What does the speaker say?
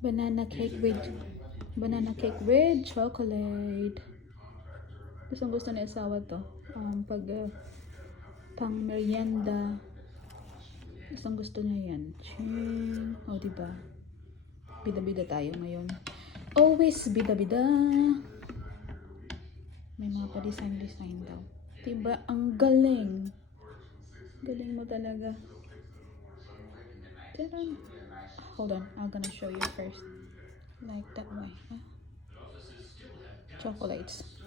Banana cake with chocolate. Gusto ni asawa to. Pag pang merienda. Gusto niya yan. Ching. O, diba? Bida-bida tayo ngayon. Always bida-bida. May mga pa-design daw. Diba? Ang galing. Galing mo talaga. Taran. Hold on. I'm gonna show you first. Like that way. Chocolates.